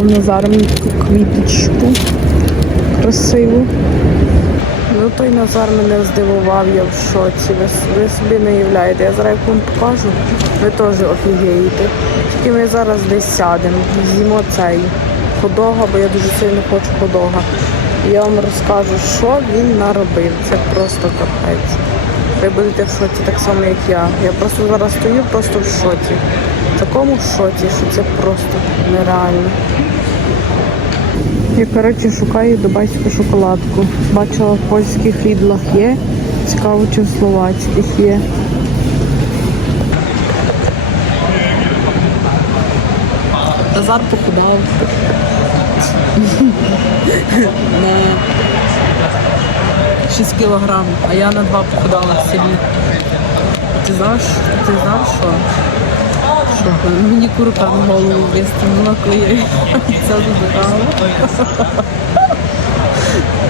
придбав Назар мені таку квіточку красиву. Ну той Назар мене здивував, я в шоці. Ви, ви собі не уявляєте. Я зараз вам покажу, ви теж офігієте. Тільки ми зараз десь сядемо, з'їмо цей ходога, бо я дуже сильно хочу ходога. Я вам розкажу, що він наробив. Це просто капець. Ви будете в шоці так само, як я. Я просто зараз стою просто в шоці. В такому шоці, що це просто нереально. Я, коротше, шукаю дубайську шоколадку. Бачила в польських рідлах є. Цікаво, чи в словацьких є. Назар похудав. на 6 кілограм, а я на 2 похудала в селі. Ти знаєш, ти знаєш що? Що мені курка на голову вистрілила, коли я це забирала.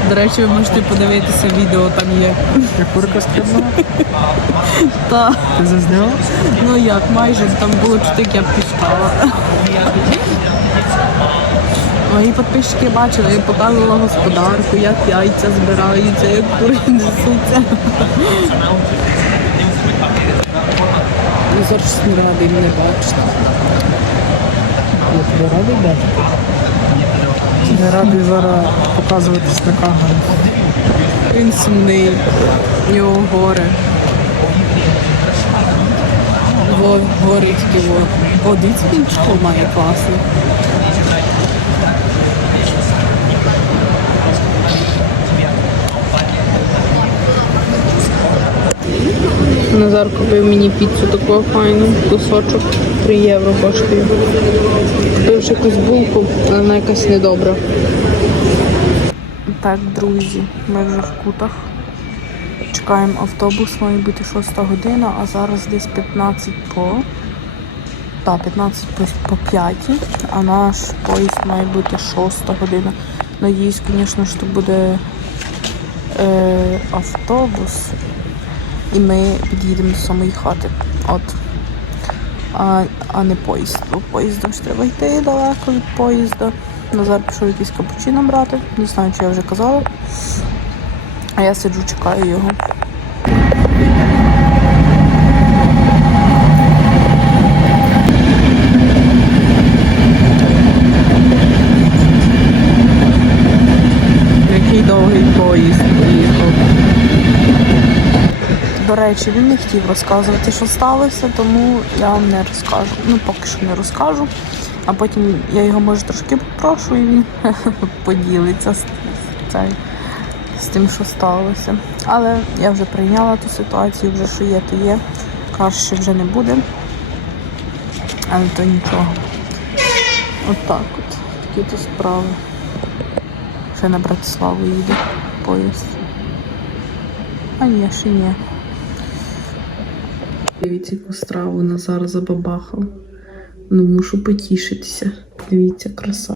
До речі, ви можете подивитися відео, там є. Я курка стрибнула? Та, Ти зазняла? ну як, майже там було чути, як я пішкала. Мої підписчики бачили, я показувала господарку, як яйця збираються, як кури несуться. Ну, зараз не радий мене бачити. Я тебе радий бачити. Я радий зараз показуватись на камеру. Він сумний, в нього горе. Горить його. Водить він чого має класно. Назар купив мені піцу таку файну, кусочок 3 євро коштує. Купив ще якусь булку, але вона якась недобра. Так, друзі, ми вже в кутах. Чекаємо автобус, має бути 6 година, а зараз десь 15 по. Так, 15 по, по 5, а наш поїзд має бути 6 година. Надіюсь, звісно, що буде е, автобус, і ми під'їдемо до самої хати. От. А, а не поїзд. Бо поїздом ж треба йти далеко від поїзда. Назар пішов якийсь капучино брати. Не знаю, чи я вже казала. А я сиджу, чекаю його. До речі, він не хотів розказувати, що сталося, тому я вам не розкажу. Ну, поки що не розкажу. А потім я його може трошки попрошу і він поділиться з, цей, з тим, що сталося. Але я вже прийняла ту ситуацію, вже що є, то є. Краще вже не буде. Але то нічого. От так от. Такі то справи. Ще на Братиславу їде поїзд. А ні, ще ні. Дивіться, яку страву Назар забабахав. Ну, мушу потішитися. Дивіться, краса.